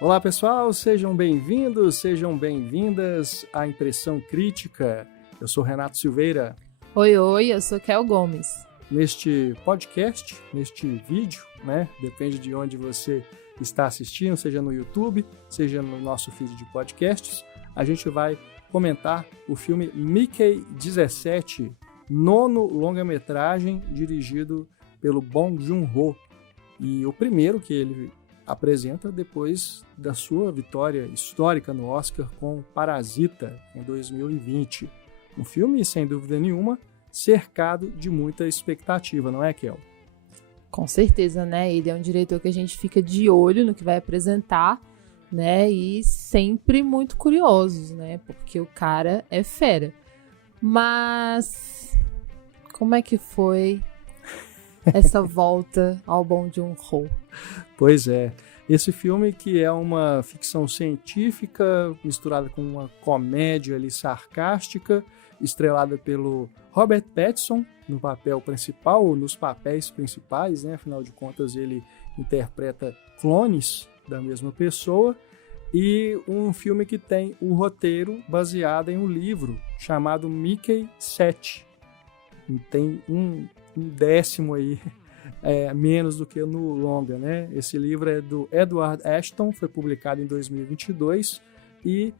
Olá pessoal, sejam bem-vindos, sejam bem-vindas à Impressão Crítica. Eu sou Renato Silveira. Oi, eu sou Kel Gomes. Neste podcast, neste vídeo, depende de onde você está assistindo, seja no YouTube, seja no nosso feed de podcasts, a gente vai comentar o filme Mickey 17, nono longa-metragem dirigido pelo Bong Joon-ho, e o primeiro que ele apresenta depois da sua vitória histórica no Oscar com Parasita, em 2020. Um filme, sem dúvida nenhuma, cercado de muita expectativa, não é, Kel? Com certeza, né? Ele é um diretor que a gente fica de olho no que vai apresentar, né? E sempre muito curiosos, né? Porque o cara é fera. Mas como é que foi essa volta ao Bong Joon-ho? Pois é, esse filme que é uma ficção científica misturada com uma comédia ali sarcástica, estrelada pelo Robert Pattinson no papel principal, ou nos papéis principais, né? Afinal de contas ele interpreta clones da mesma pessoa, e um filme que tem o roteiro baseado em um livro chamado Mickey 7. E tem um décimo aí, menos do que no longa, né? Esse livro é do Edward Ashton, foi publicado em 2022 e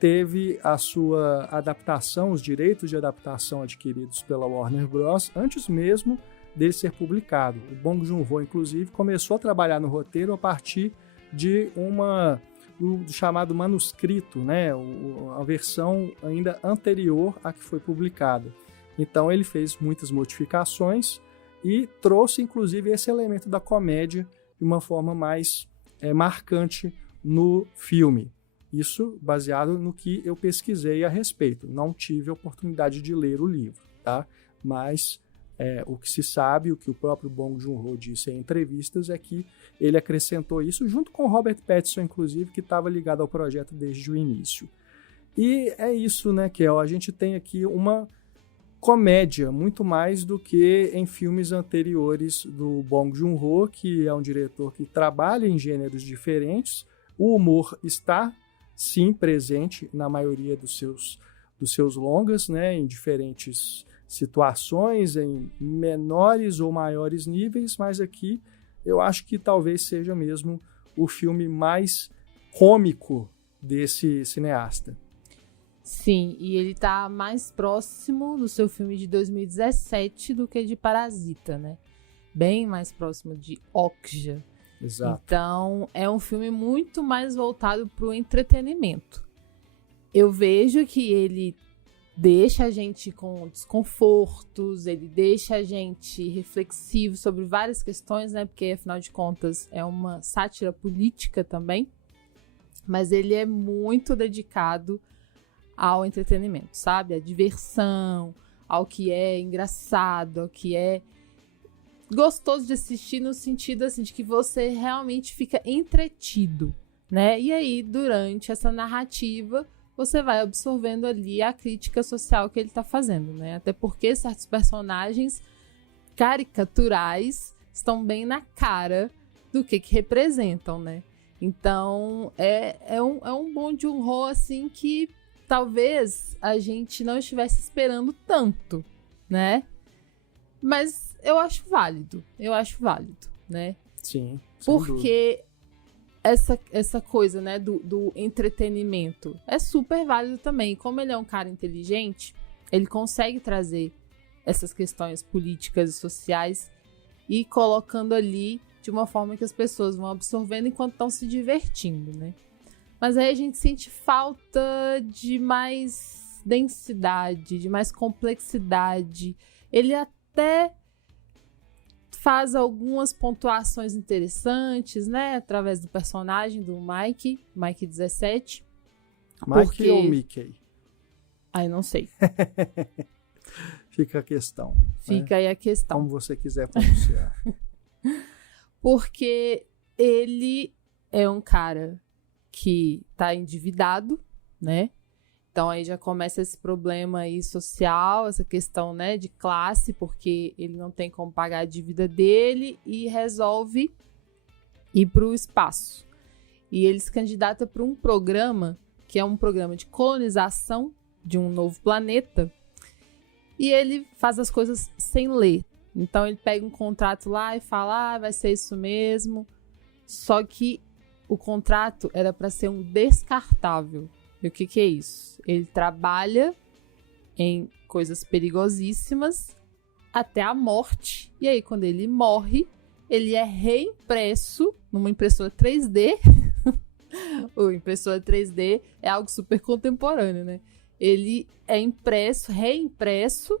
teve a sua adaptação, os direitos de adaptação adquiridos pela Warner Bros. Antes mesmo dele ser publicado. O Bong Joon-ho, inclusive, começou a trabalhar no roteiro a partir de do chamado manuscrito, né? A versão ainda anterior à que foi publicada. Então ele fez muitas modificações e trouxe, inclusive, esse elemento da comédia de uma forma mais marcante no filme. Isso baseado no que eu pesquisei a respeito. Não tive a oportunidade de ler o livro, tá? Mas o que se sabe, o que o próprio Bong Joon-ho disse em entrevistas, é que ele acrescentou isso junto com o Robert Pattinson, inclusive, que estava ligado ao projeto desde o início. E é isso, né, Kel? A gente tem aqui uma comédia, muito mais do que em filmes anteriores do Bong Joon-ho, que é um diretor que trabalha em gêneros diferentes. O humor está, sim, presente na maioria dos seus longas, né, em diferentes situações, em menores ou maiores níveis, mas aqui eu acho que talvez seja mesmo o filme mais cômico desse cineasta. Sim, e ele tá mais próximo do seu filme de 2017 do que de Parasita, né? Bem mais próximo de Okja. Exato. Então, é um filme muito mais voltado para o entretenimento. Eu vejo que ele deixa a gente com desconfortos, ele deixa a gente reflexivo sobre várias questões, né? Porque, afinal de contas, é uma sátira política também. Mas ele é muito dedicado ao entretenimento, sabe? A diversão, ao que é engraçado, ao que é gostoso de assistir, no sentido assim, de que você realmente fica entretido, né? E aí, durante essa narrativa, você vai absorvendo ali a crítica social que ele tá fazendo, né? Até porque certos personagens caricaturais estão bem na cara do que representam, né? Então, é um Bong Joon-ho, assim, que talvez a gente não estivesse esperando tanto, né? Mas eu acho válido, né? Sim, porque essa coisa, né, do entretenimento é super válido também. E como ele é um cara inteligente, ele consegue trazer essas questões políticas e sociais e colocando ali de uma forma que as pessoas vão absorvendo enquanto estão se divertindo, né? Mas aí a gente sente falta de mais densidade, de mais complexidade. Ele até faz algumas pontuações interessantes, né? Através do personagem do Mike 17. Mike ou Mickey? Ai, não sei. Fica a questão. Fica aí a questão. Como você quiser pronunciar. Porque ele é um cara que tá endividado, né? Então aí já começa esse problema aí social, essa questão, né, de classe, porque ele não tem como pagar a dívida dele e resolve ir para o espaço. e ele se candidata para um programa, que é um programa de colonização de um novo planeta, e ele faz as coisas sem ler. Então ele pega um contrato lá e fala, vai ser isso mesmo, só que o contrato era para ser um descartável. E o que é isso? Ele trabalha em coisas perigosíssimas até a morte. E aí, quando ele morre, ele é reimpresso numa impressora 3D. O impressora 3D é algo super contemporâneo, né? Ele é reimpresso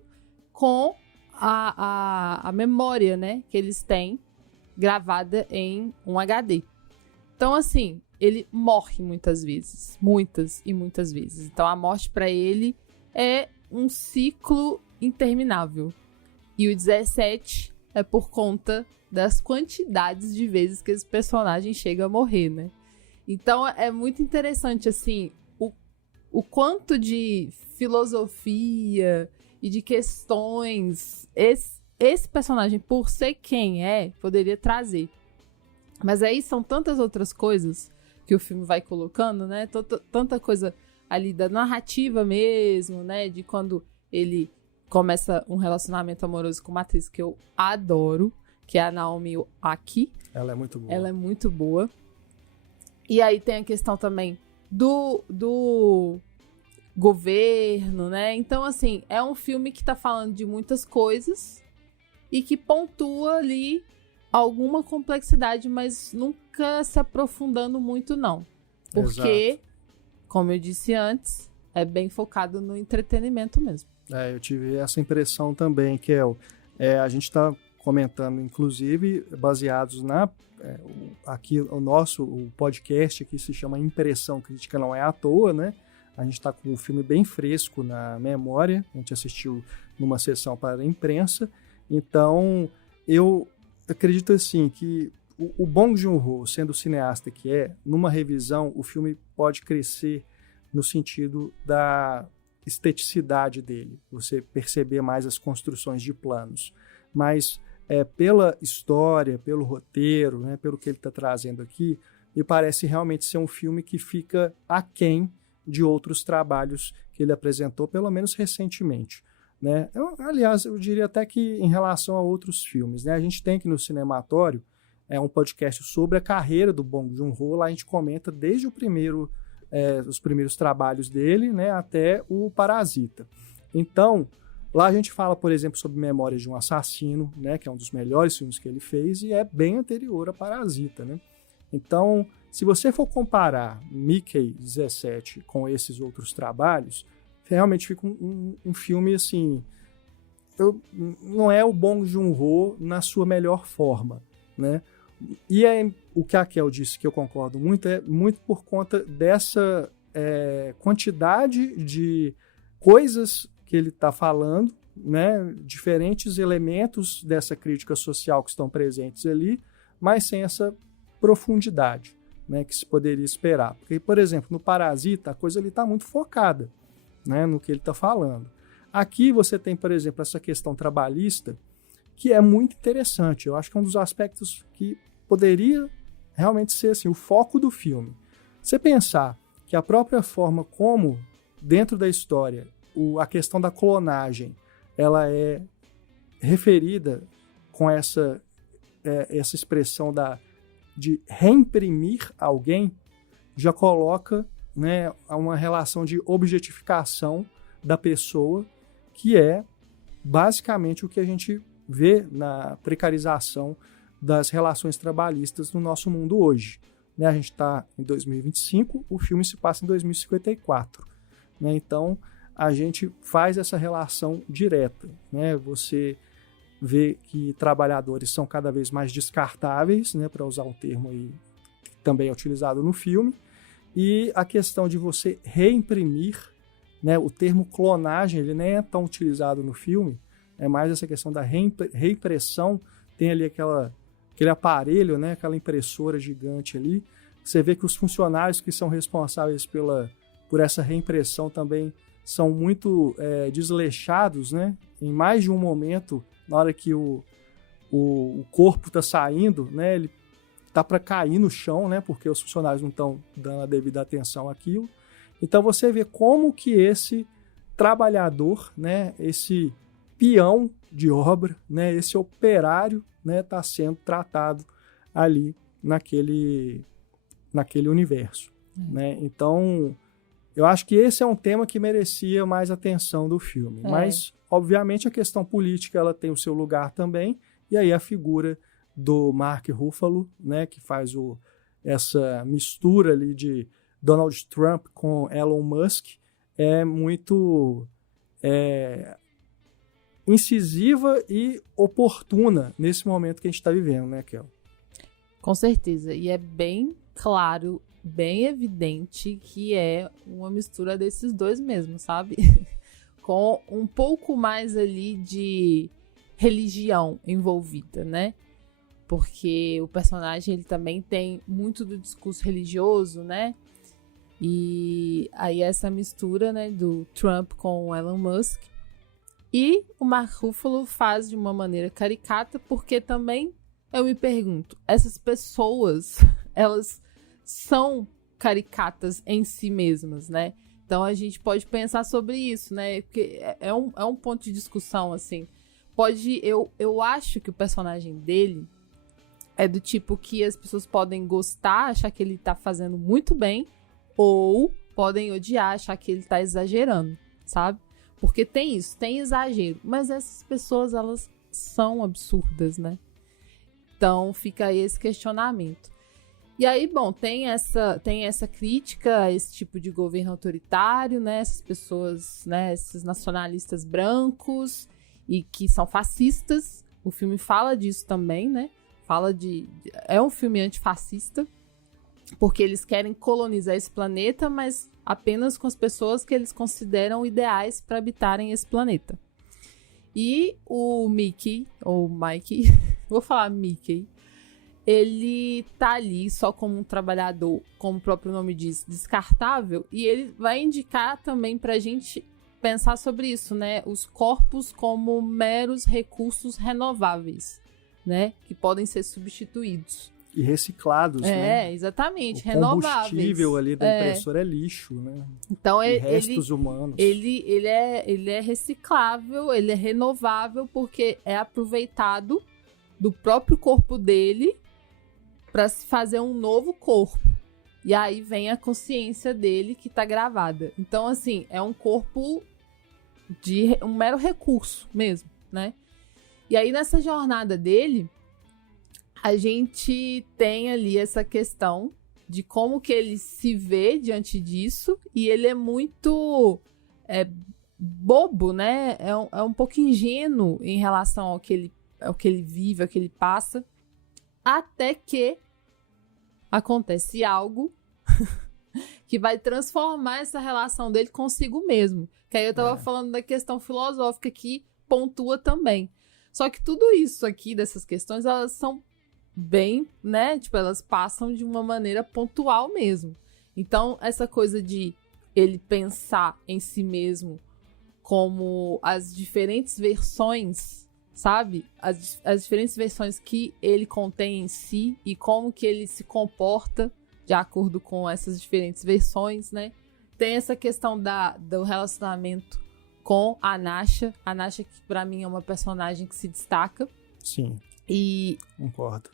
com a memória, né, que eles têm gravada em um HD. Então, assim, ele morre muitas vezes. Muitas e muitas vezes. Então, a morte para ele é um ciclo interminável. E o 17 é por conta das quantidades de vezes que esse personagem chega a morrer, né? Então, é muito interessante, assim, o quanto de filosofia e de questões esse personagem, por ser quem é, poderia trazer. Mas aí são tantas outras coisas que o filme vai colocando, né? Tanta coisa ali da narrativa mesmo, né? De quando ele começa um relacionamento amoroso com uma atriz que eu adoro, que é a Naomi Aki. Ela é muito boa. Ela é muito boa. E aí tem a questão também do governo, né? Então, assim, é um filme que tá falando de muitas coisas e que pontua ali alguma complexidade, mas nunca se aprofundando muito, não. Porque, exato, como eu disse antes, é bem focado no entretenimento mesmo. Eu tive essa impressão também, Kel. A gente está comentando, inclusive, baseados aqui o podcast aqui se chama Impressão Crítica, não é à toa, né? A gente está com o filme bem fresco na memória, a gente assistiu numa sessão para a imprensa, então eu acredito assim que o Bong Joon-ho, sendo o cineasta que numa revisão o filme pode crescer no sentido da esteticidade dele, você perceber mais as construções de planos, mas pela história, pelo roteiro, né, pelo que ele está trazendo aqui, me parece realmente ser um filme que fica aquém de outros trabalhos que ele apresentou, pelo menos recentemente, né? Aliás, eu diria até que em relação a outros filmes, né? A gente tem aqui no Cinematório um podcast sobre a carreira do Bong Joon-ho, lá a gente comenta desde os primeiros trabalhos dele, né, até o Parasita. Então, lá a gente fala, por exemplo, sobre Memórias de um Assassino, né, que é um dos melhores filmes que ele fez e é bem anterior a Parasita, né? Então, se você for comparar Mickey 17 com esses outros trabalhos, realmente fica um filme assim, não é o Bong Joon-ho na sua melhor forma, né? E o que a Kel disse, que eu concordo muito, é muito por conta dessa quantidade de coisas que ele está falando, né? Diferentes elementos dessa crítica social que estão presentes ali, mas sem essa profundidade, né, que se poderia esperar. Porque, por exemplo, no Parasita, a coisa ali está muito focada, né, no que ele está falando. Aqui você tem, por exemplo, essa questão trabalhista, que é muito interessante. Eu acho que é um dos aspectos que poderia realmente ser assim, o foco do filme. Você pensar que a própria forma como, dentro da história, a questão da clonagem, ela é referida com essa expressão de reimprimir alguém, já coloca, né, uma relação de objetificação da pessoa, que é basicamente o que a gente vê na precarização das relações trabalhistas no nosso mundo hoje. Né, a gente está em 2025, o filme se passa em 2054. Né, então, a gente faz essa relação direta. Né, você vê que trabalhadores são cada vez mais descartáveis, né, para usar um termo aí que também é utilizado no filme, e a questão de você reimprimir, né, o termo clonagem, ele nem é tão utilizado no filme, é mais essa questão da reimpressão, tem ali aquele aparelho, né, aquela impressora gigante ali, você vê que os funcionários que são responsáveis por essa reimpressão também são muito desleixados, né, em mais de um momento, na hora que o corpo está saindo, né, ele tá para cair no chão, né? Porque os funcionários não estão dando a devida atenção àquilo. Então você vê como que esse trabalhador, né? Esse peão de obra, né? Esse operário, né? Tá sendo tratado ali naquele universo, né? Então, eu acho que esse é um tema que merecia mais atenção do filme. Mas, obviamente, a questão política ela tem o seu lugar também. E aí a figura do Mark Ruffalo, né, que faz essa mistura ali de Donald Trump com Elon Musk, é muito incisiva e oportuna nesse momento que a gente está vivendo, né, Kel? Com certeza. E é bem claro, bem evidente que é uma mistura desses dois mesmo, sabe? Com um pouco mais ali de religião envolvida, né? Porque o personagem ele também tem muito do discurso religioso, né? E aí essa mistura, né, do Trump com o Elon Musk. E o Mark Ruffalo faz de uma maneira caricata, porque também eu me pergunto, essas pessoas, elas são caricatas em si mesmas, né? Então a gente pode pensar sobre isso, né? Porque é um ponto de discussão, assim. Eu acho que o personagem dele é do tipo que as pessoas podem gostar, achar que ele tá fazendo muito bem, ou podem odiar, achar que ele tá exagerando, sabe? Porque tem isso, tem exagero. Mas essas pessoas, elas são absurdas, né? Então fica aí esse questionamento. E aí, bom, tem essa crítica a esse tipo de governo autoritário, né? Essas pessoas, né? Esses nacionalistas brancos e que são fascistas. O filme fala disso também, né? É um filme antifascista, porque eles querem colonizar esse planeta, mas apenas com as pessoas que eles consideram ideais para habitarem esse planeta. E o Mickey, ou Mikey, vou falar Mickey, ele tá ali só como um trabalhador, como o próprio nome diz, descartável, e ele vai indicar também pra gente pensar sobre isso, né? Os corpos como meros recursos renováveis, né? Que podem ser substituídos. E reciclados, né? Exatamente, o renováveis. O combustível ali da impressora é lixo, né? Então, restos humanos. Ele é reciclável, ele é renovável porque é aproveitado do próprio corpo dele para se fazer um novo corpo. E aí vem a consciência dele que tá gravada. Então, assim, é um corpo de um mero recurso mesmo, né? E aí, nessa jornada dele, a gente tem ali essa questão de como que ele se vê diante disso, e ele é muito bobo, né? É um pouco ingênuo em relação ao que ele vive, ao que ele passa, até que acontece algo que vai transformar essa relação dele consigo mesmo. Que aí eu tava falando da questão filosófica que pontua também. Só que tudo isso aqui, dessas questões, elas são bem, né? Tipo, elas passam de uma maneira pontual mesmo. Então, essa coisa de ele pensar em si mesmo como as diferentes versões, sabe? As diferentes versões que ele contém em si e como que ele se comporta de acordo com essas diferentes versões, né? Tem essa questão do relacionamento com a Nasha. A Nasha, que pra mim é uma personagem que se destaca. Sim. E concordo.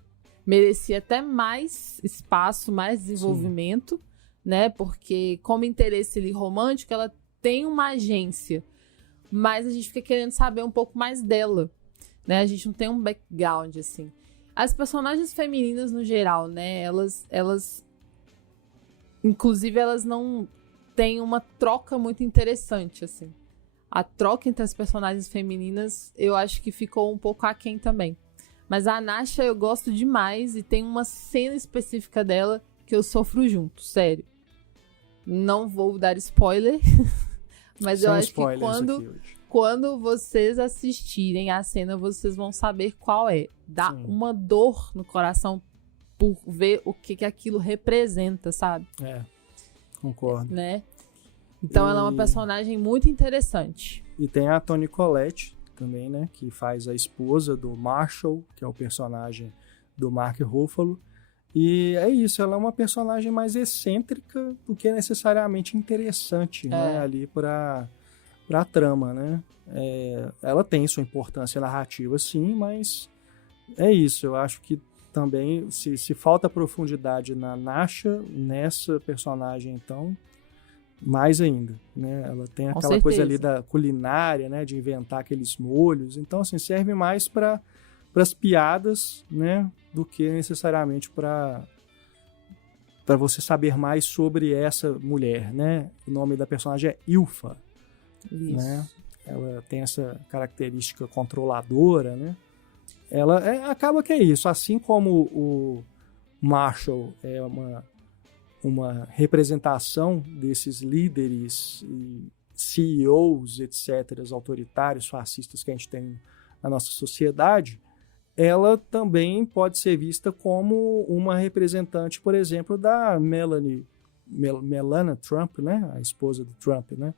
Merecia até mais espaço, mais desenvolvimento, sim, né? Porque como interesse ali romântico, ela tem uma agência, mas a gente fica querendo saber um pouco mais dela, né? A gente não tem um background, assim. As personagens femininas, no geral, né? Elas inclusive, elas não têm uma troca muito interessante, assim. A troca entre as personagens femininas, eu acho que ficou um pouco aquém também. Mas a Nasha eu gosto demais e tem uma cena específica dela que eu sofro junto, sério. Não vou dar spoiler, mas eu acho que quando vocês assistirem a cena, vocês vão saber qual é. Dá uma dor no coração por ver o que aquilo representa, sabe? Concordo. Né? Então ela é uma personagem muito interessante. E tem a Toni Collette também, né? Que faz a esposa do Marshall, que é o personagem do Mark Ruffalo. E é isso, ela é uma personagem mais excêntrica do que necessariamente interessante, né, ali para a trama, né? Ela tem sua importância narrativa, sim, mas é isso. Eu acho que também, se falta profundidade na Nasha, nessa personagem, então, mais ainda, né? Ela tem aquela coisa ali da culinária, né? De inventar aqueles molhos. Então, assim, serve mais para as piadas, né? Do que necessariamente para você saber mais sobre essa mulher, né? O nome da personagem é Ilfa, né? Ela tem essa característica controladora, né? Ela acaba que é isso. Assim como o Marshall é uma representação desses líderes e CEOs, etc., autoritários, fascistas que a gente tem na nossa sociedade, ela também pode ser vista como uma representante, por exemplo, da Melania Trump, né? A esposa do Trump, né?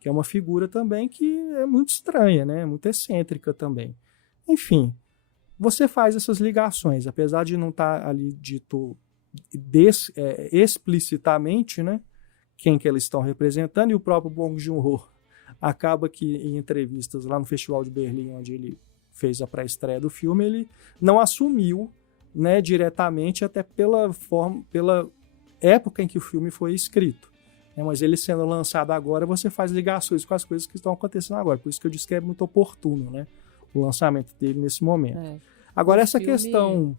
Que é uma figura também que é muito estranha, né? Muito excêntrica também. Enfim, você faz essas ligações, apesar de não estar ali dito explicitamente, né, quem que eles estão representando, e o próprio Bong Joon-ho acaba que em entrevistas lá no Festival de Berlim, onde ele fez a pré-estreia do filme, ele não assumiu, né, diretamente, até pela época em que o filme foi escrito. Mas ele sendo lançado agora, você faz ligações com as coisas que estão acontecendo agora. Por isso que eu disse que é muito oportuno, né, o lançamento dele nesse momento. Agora, essa questão...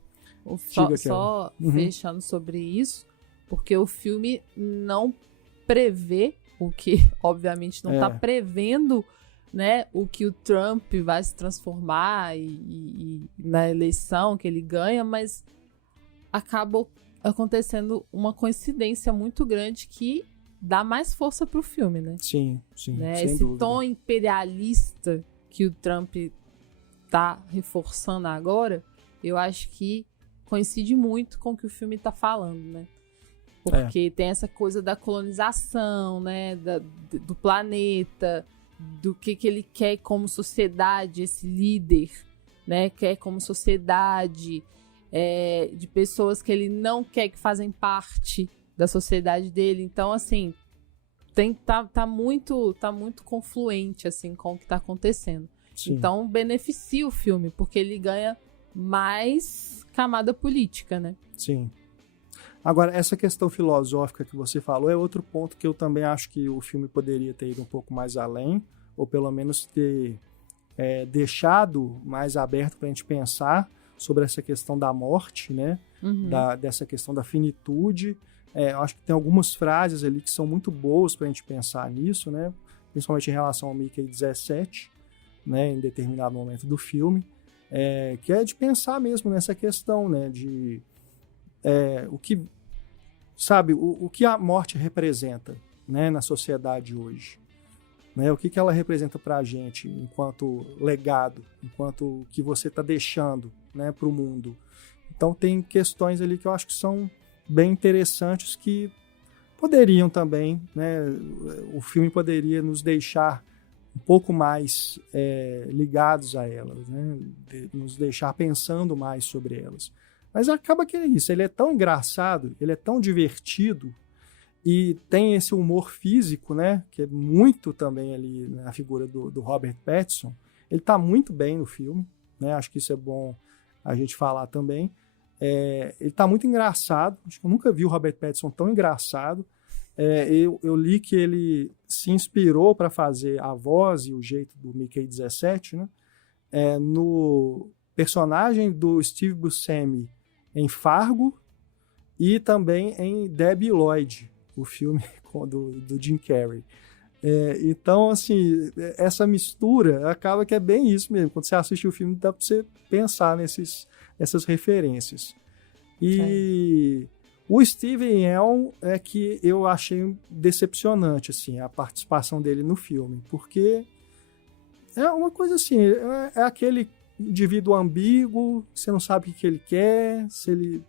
Só fechando sobre isso, porque o filme não prevê o que, obviamente, não está prevendo, né, o que o Trump vai se transformar e na eleição que ele ganha, mas acaba acontecendo uma coincidência muito grande que dá mais força pro filme, né? Sim, né? Sem Esse dúvida. tom imperialista que o Trump tá reforçando agora, eu acho que coincide muito com o que o filme tá falando, né? Porque tem essa coisa da colonização, né? Do planeta, do que ele quer como sociedade, esse líder, né? Quer como sociedade, de pessoas que ele não quer que fazem parte da sociedade dele. Então, assim, tá muito confluente, assim, com o que tá acontecendo. Sim. Então, beneficia o filme, porque ele ganha mais camada política, né? Sim. Agora, essa questão filosófica que você falou é outro ponto que eu também acho que o filme poderia ter ido um pouco mais além, ou pelo menos ter deixado mais aberto para a gente pensar sobre essa questão da morte, né? Dessa questão da finitude. Eu acho que tem algumas frases ali que são muito boas para a gente pensar nisso, né? Principalmente em relação ao Mickey 17, né? Em determinado momento do filme. Que é de pensar mesmo nessa questão, né? De o que, sabe, o que a morte representa, né, na sociedade hoje, né? O que ela representa para a gente enquanto legado, enquanto o que você está deixando, né, para o mundo. Então tem questões ali que eu acho que são bem interessantes que poderiam também, né, o filme poderia nos deixar um pouco mais ligados a elas, né? Nos deixar pensando mais sobre elas. Mas acaba que é isso, ele é tão engraçado, ele é tão divertido e tem esse humor físico, né? Que é muito também ali na figura do Robert Pattinson. Ele está muito bem no filme, né? Acho que isso é bom a gente falar também. Ele está muito engraçado, acho que eu nunca vi o Robert Pattinson tão engraçado. Eu li que ele se inspirou para fazer a voz e o jeito do Mickey 17, né? No personagem do Steve Buscemi em Fargo e também em Debbie Lloyd, o filme do Jim Carrey. Então, assim, essa mistura acaba que é bem isso mesmo. Quando você assiste o filme, dá para você pensar nessas referências. E o Steven Yeun é que eu achei decepcionante, assim, a participação dele no filme, porque é uma coisa assim, é aquele indivíduo ambíguo, você não sabe o que ele quer, se ele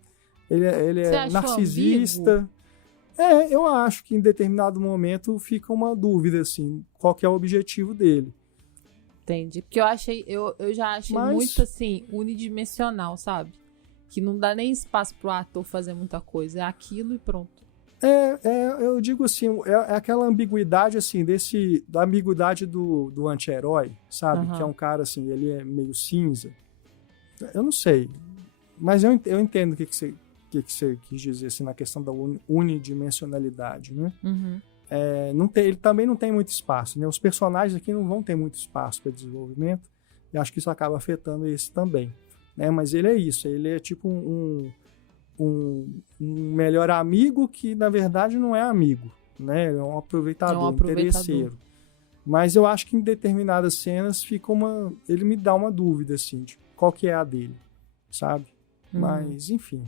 é narcisista. Ambíguo? Eu acho que em determinado momento fica uma dúvida, assim, qual que é o objetivo dele. Entendi, porque eu já achei muito, assim, unidimensional, sabe? que não dá nem espaço pro ator fazer muita coisa. É aquilo e pronto. Eu digo assim, é aquela ambiguidade, assim, da ambiguidade do anti-herói, sabe? Que é um cara, assim, ele é meio cinza. Eu não sei, mas eu entendo o que você quis dizer, assim, na questão da unidimensionalidade, né? Uhum. Ele também não tem muito espaço, né? Os personagens aqui não vão ter muito espaço para desenvolvimento, e acho que isso acaba afetando esse também, né? Mas ele é isso, ele é tipo um melhor amigo que, na verdade, não é amigo, né? É um aproveitador, interesseiro. Mas eu acho que em determinadas cenas ele me dá uma dúvida, assim, de qual que é a dele, sabe? Mas, enfim.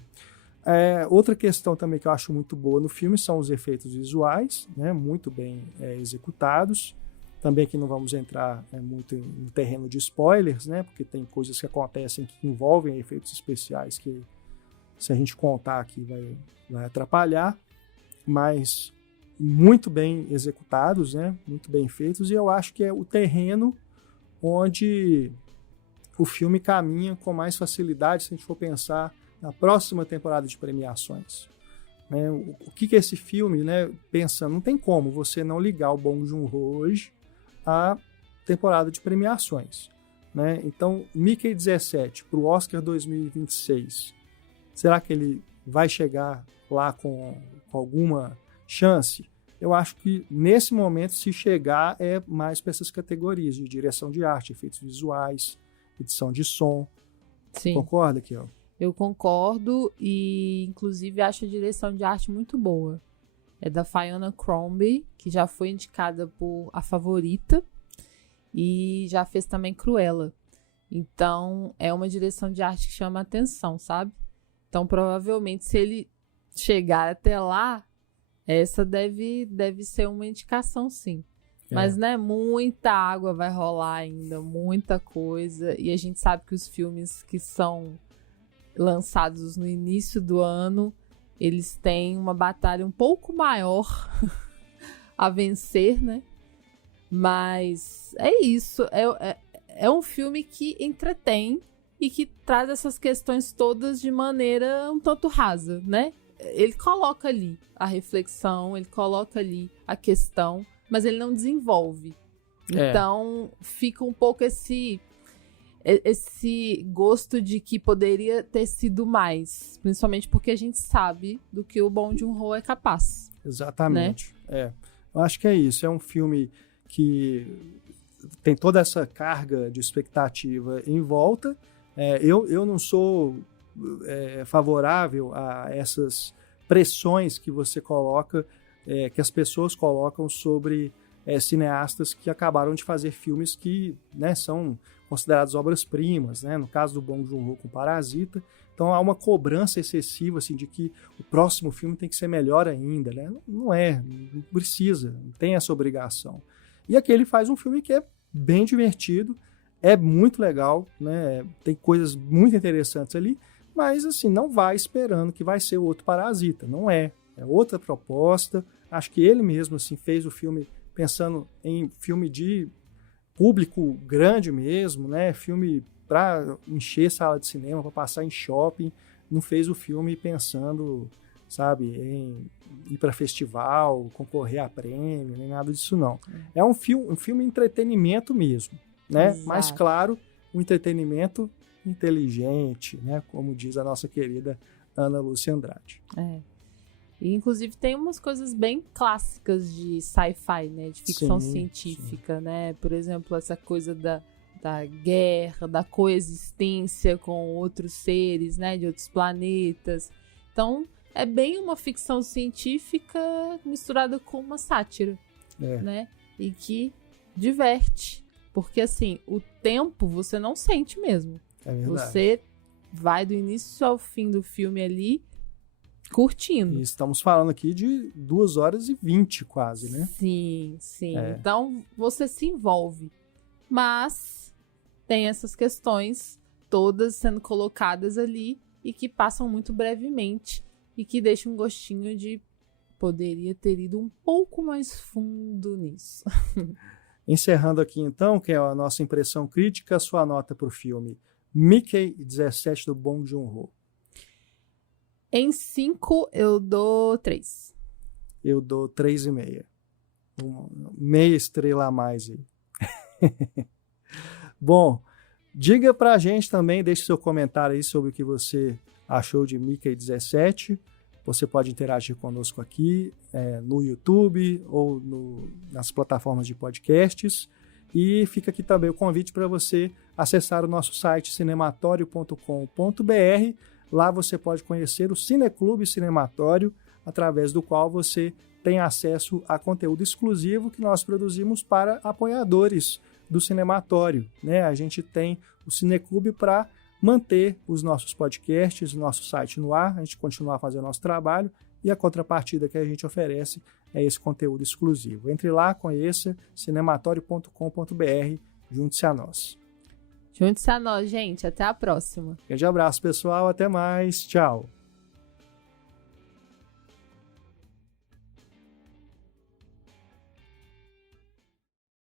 Outra questão também que eu acho muito boa no filme são os efeitos visuais, né? Muito bem executados. Também aqui não vamos entrar muito no terreno de spoilers, né? Porque tem coisas que acontecem que envolvem efeitos especiais que, se a gente contar aqui, vai atrapalhar, mas muito bem executados, né? Muito bem feitos, e eu acho que é o terreno onde o filme caminha com mais facilidade, se a gente for pensar na próxima temporada de premiações, né? O que é esse filme, né? Pensando, não tem como você não ligar o Bong Joon-ho hoje à temporada de premiações, né? Então, Mickey 17 para o Oscar 2026, será que ele vai chegar lá com alguma chance? Eu acho que, nesse momento, se chegar, é mais para essas categorias de direção de arte, efeitos visuais, edição de som. Sim. Concorda, Kiel? Eu concordo e, inclusive, acho a direção de arte muito boa. É da Fiona Crombie, que já foi indicada por A Favorita e já fez também Cruella. Então, é uma direção de arte que chama a atenção, sabe? Então, provavelmente, se ele chegar até lá, essa deve ser uma indicação, sim. Mas, né, muita água vai rolar ainda, muita coisa. E a gente sabe que os filmes que são lançados no início do ano, eles têm uma batalha um pouco maior a vencer, né? Mas é isso. É um filme que entretém e que traz essas questões todas de maneira um tanto rasa, né? Ele coloca ali a reflexão, ele coloca ali a questão, mas ele não desenvolve. Então, fica um pouco esse gosto de que poderia ter sido mais. Principalmente porque a gente sabe do que o Bong Joon-ho é capaz. Exatamente. Né? Eu acho que é isso. É um filme que tem toda essa carga de expectativa em volta. Eu não sou favorável a essas pressões que você coloca, que as pessoas colocam sobre cineastas que acabaram de fazer filmes que, né, são considerados obras-primas, né? No caso do Bong Joon-ho com Parasita. Então há uma cobrança excessiva, assim, de que o próximo filme tem que ser melhor ainda, né? Não precisa, não tem essa obrigação. E aqui ele faz um filme que é bem divertido, é muito legal, né? Tem coisas muito interessantes ali, mas assim, não vai esperando que vai ser outro Parasita, não é outra proposta. Acho que ele mesmo assim fez o filme pensando em filme de público grande mesmo, né? Filme para encher sala de cinema, para passar em shopping. Não fez o filme pensando, sabe, em ir para festival, concorrer a prêmio, nem nada disso não. É um filme entretenimento mesmo, né? Exato. Mas claro, um entretenimento inteligente, né? Como diz a nossa querida Ana Lúcia Andrade. E, inclusive, tem umas coisas bem clássicas de sci-fi, né? De ficção científica, né? Por exemplo, essa coisa da guerra, da coexistência com outros seres, né? De outros planetas. Então, é bem uma ficção científica misturada com uma sátira, né? E que diverte. Porque, assim, o tempo você não sente mesmo. É verdade. Você vai do início ao fim do filme ali curtindo. E estamos falando aqui de 2h20 quase, né? Sim. Então, você se envolve. Mas tem essas questões todas sendo colocadas ali e que passam muito brevemente e que deixam um gostinho de poderia ter ido um pouco mais fundo nisso. Encerrando aqui então, que é a nossa impressão crítica, a sua nota para o filme Mickey 17 do Bong Joon-ho. Em 5, eu dou 3. Eu dou 3,5. Meia estrela a mais aí. Bom, diga pra gente também, deixe seu comentário aí sobre o que você achou de Mickey 17. Você pode interagir conosco aqui no YouTube ou nas plataformas de podcasts. E fica aqui também o convite para você acessar o nosso site cinematório.com.br. Lá você pode conhecer o Cineclube Cinematório, através do qual você tem acesso a conteúdo exclusivo que nós produzimos para apoiadores do Cinematório, né? A gente tem o Cineclube para manter os nossos podcasts, o nosso site no ar, a gente continuar a fazer o nosso trabalho, e a contrapartida que a gente oferece é esse conteúdo exclusivo. Entre lá, conheça cinematório.com.br, junte-se a nós. Junte-se a nós, gente. Até a próxima. Grande abraço, pessoal. Até mais. Tchau.